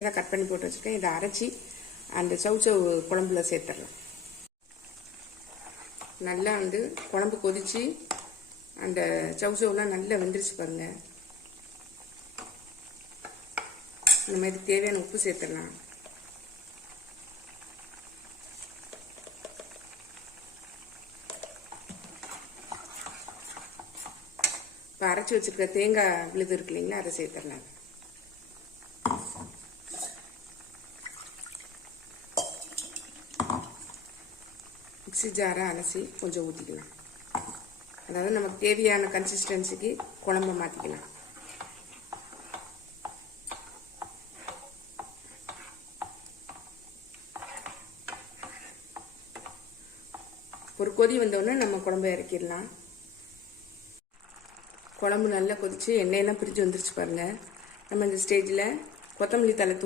இதை கட் பண்ணி போட்டு வச்சுருக்கேன். இதை அரைச்சி அந்த சவுச்சவு குழம்புல சேர்த்துடலாம். நல்லா குழம்பு கொதித்து அந்த சவுச்சவுலாம் நல்லா வெந்துருச்சு பாருங்கள். இந்த மாதிரி தேவையான உப்பு சேர்த்துடலாம். இப்போ அரைச்சி வச்சுருக்க தேங்காய் விழுது இருக்கு இல்லைங்களா, அதை சேர்த்துடலாம். மிக்ஸி ஜாரை அலசி கொஞ்சம் ஊற்றிக்கலாம். அதாவது நமக்கு தேவையான கன்சிஸ்டன்சிக்கு குழம்பை மாற்றிக்கலாம். ஒரு கொதி வந்தோடனே நம்ம குழம்பை இறக்கிடலாம். குழம்பு நல்லா கொதிச்சு எண்ணெயெல்லாம் பிரிஞ்சு வந்துருச்சு பாருங்கள். நம்ம இந்த ஸ்டேஜில் கொத்தமல்லி தழை தூவி